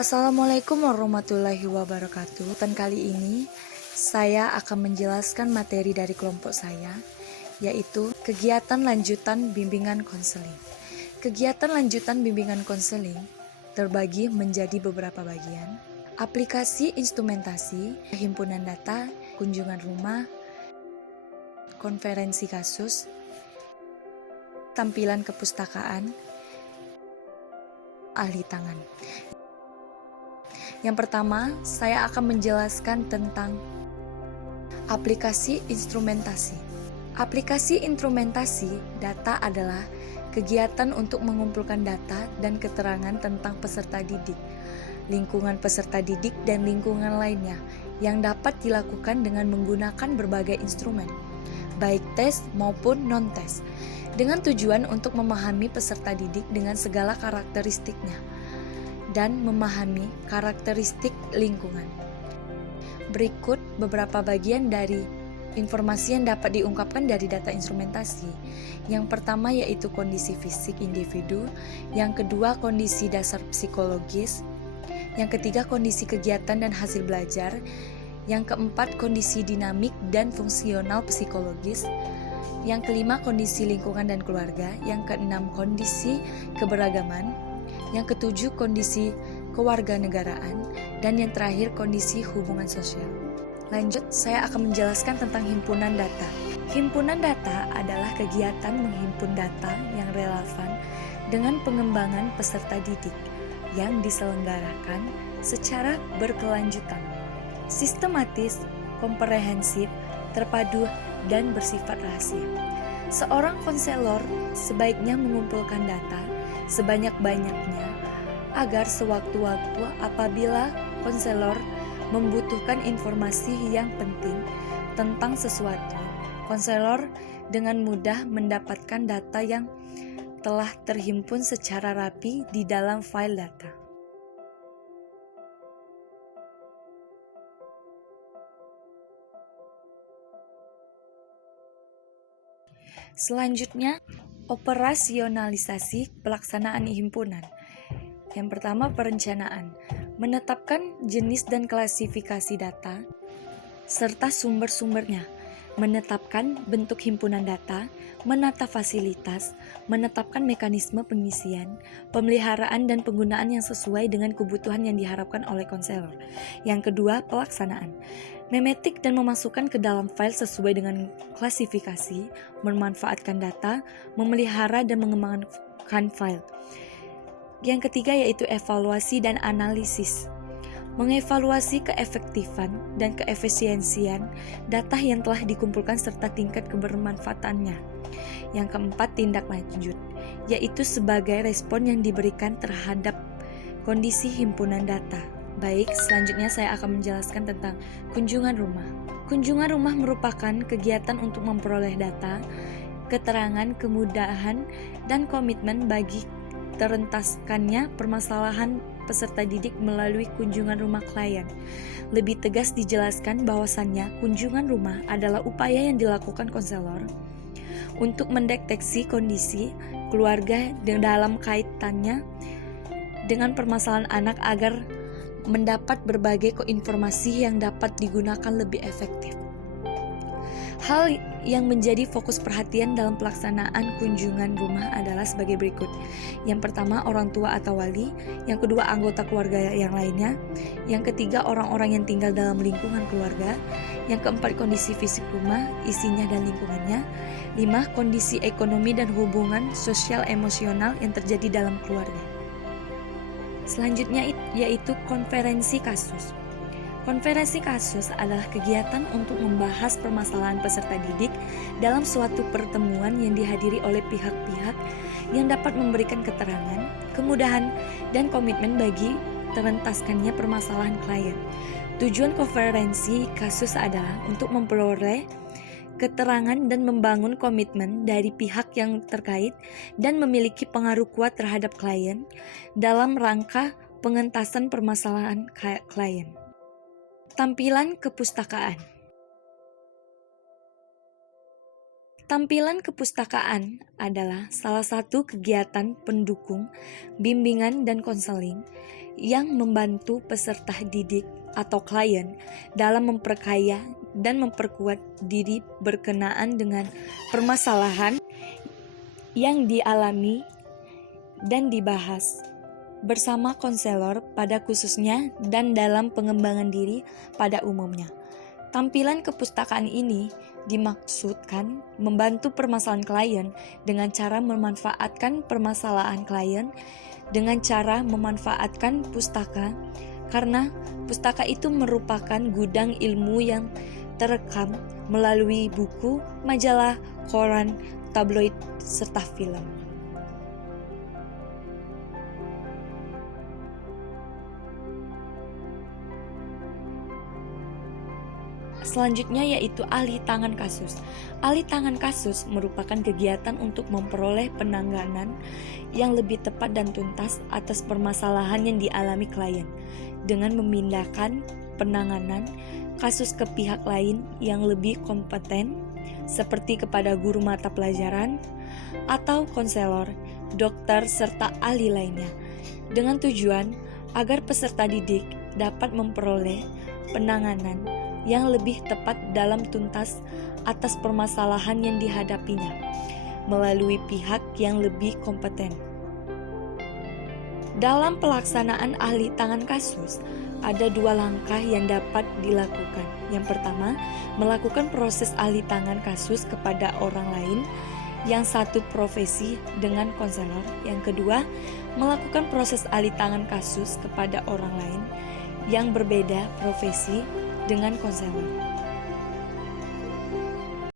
Assalamualaikum warahmatullahi wabarakatuh. Dan kali ini saya akan menjelaskan materi dari kelompok saya, yaitu kegiatan lanjutan bimbingan konseling. Kegiatan lanjutan bimbingan konseling terbagi menjadi beberapa bagian: aplikasi instrumentasi, himpunan data, kunjungan rumah, konferensi kasus, tampilan kepustakaan, ahli tangan. Yang pertama, saya akan menjelaskan tentang aplikasi instrumentasi. Aplikasi instrumentasi data adalah kegiatan untuk mengumpulkan data dan keterangan tentang peserta didik, lingkungan peserta didik, dan lingkungan lainnya yang dapat dilakukan dengan menggunakan berbagai instrumen, baik tes maupun non-tes, dengan tujuan untuk memahami peserta didik dengan segala karakteristiknya dan memahami karakteristik lingkungan. Berikut beberapa bagian dari informasi yang dapat diungkapkan dari data instrumentasi. Yang pertama yaitu kondisi fisik individu, yang kedua kondisi dasar psikologis, yang ketiga kondisi kegiatan dan hasil belajar, yang keempat kondisi dinamik dan fungsional psikologis, yang kelima kondisi lingkungan dan keluarga, yang keenam kondisi keberagaman, yang ketujuh kondisi kewarganegaraan, dan yang terakhir kondisi hubungan sosial. Lanjut, saya akan menjelaskan tentang himpunan data. Himpunan data adalah kegiatan menghimpun data yang relevan dengan pengembangan peserta didik yang diselenggarakan secara berkelanjutan, sistematis, komprehensif, terpadu, dan bersifat rahasia. Seorang konselor sebaiknya mengumpulkan data sebanyak-banyaknya agar sewaktu-waktu apabila konselor membutuhkan informasi yang penting tentang sesuatu, konselor dengan mudah mendapatkan data yang telah terhimpun secara rapi di dalam file data. Selanjutnya, operasionalisasi pelaksanaan himpunan. Yang pertama, perencanaan. Menetapkan jenis dan klasifikasi data serta sumber-sumbernya. Menetapkan bentuk himpunan data, menata fasilitas, menetapkan mekanisme pengisian, pemeliharaan dan penggunaan yang sesuai dengan kebutuhan yang diharapkan oleh konselor. Yang kedua, pelaksanaan. Memetik dan memasukkan ke dalam file sesuai dengan klasifikasi, memanfaatkan data, memelihara dan mengembangkan file. Yang ketiga yaitu evaluasi dan analisis. Mengevaluasi keefektifan dan keefisiensian data yang telah dikumpulkan serta tingkat kebermanfaatannya. Yang keempat, tindak lanjut, yaitu sebagai respon yang diberikan terhadap kondisi himpunan data. Baik, selanjutnya saya akan menjelaskan tentang kunjungan rumah. Kunjungan rumah merupakan kegiatan untuk memperoleh data, keterangan, kemudahan, dan komitmen bagi terentaskannya permasalahan peserta didik melalui kunjungan rumah klien. Lebih tegas dijelaskan bahwasannya kunjungan rumah adalah upaya yang dilakukan konselor untuk mendeteksi kondisi keluarga dalam kaitannya dengan permasalahan anak agar mendapat berbagai informasi yang dapat digunakan lebih efektif. Hal yang menjadi fokus perhatian dalam pelaksanaan kunjungan rumah adalah sebagai berikut. Yang pertama, orang tua atau wali. Yang kedua, anggota keluarga yang lainnya. Yang ketiga, orang-orang yang tinggal dalam lingkungan keluarga. Yang keempat, kondisi fisik rumah, isinya dan lingkungannya. 5. Kondisi ekonomi dan hubungan sosial emosional yang terjadi dalam keluarga. Selanjutnya yaitu konferensi kasus. Konferensi kasus adalah kegiatan untuk membahas permasalahan peserta didik dalam suatu pertemuan yang dihadiri oleh pihak-pihak yang dapat memberikan keterangan, kemudahan, dan komitmen bagi terentaskannya permasalahan klien. Tujuan konferensi kasus adalah untuk memperoleh keterangan dan membangun komitmen dari pihak yang terkait dan memiliki pengaruh kuat terhadap klien dalam rangka pengentasan permasalahan klien. Tampilan kepustakaan. Tampilan kepustakaan adalah salah satu kegiatan pendukung bimbingan dan konseling yang membantu peserta didik atau klien dalam memperkaya dan memperkuat diri berkenaan dengan permasalahan yang dialami dan dibahas bersama konselor pada khususnya dan dalam pengembangan diri pada umumnya. Tampilan kepustakaan ini dimaksudkan membantu permasalahan klien dengan cara memanfaatkan permasalahan klien dengan cara memanfaatkan pustaka, karena pustaka itu merupakan gudang ilmu yang terekam melalui buku, majalah, koran, tabloid, serta film. Selanjutnya yaitu ahli tangan kasus. Ahli tangan kasus merupakan kegiatan untuk memperoleh penanganan yang lebih tepat dan tuntas atas permasalahan yang dialami klien dengan memindahkan penanganan kasus ke pihak lain yang lebih kompeten seperti kepada guru mata pelajaran atau konselor, dokter, serta ahli lainnya dengan tujuan agar peserta didik dapat memperoleh penanganan yang lebih tepat dalam tuntas atas permasalahan yang dihadapinya melalui pihak yang lebih kompeten. Dalam pelaksanaan ahli tangan kasus, ada 2 langkah yang dapat dilakukan. Yang pertama, melakukan proses ahli tangan kasus kepada orang lain yang satu profesi dengan konselor. Yang kedua, melakukan proses ahli tangan kasus kepada orang lain yang berbeda profesi dengan konselor.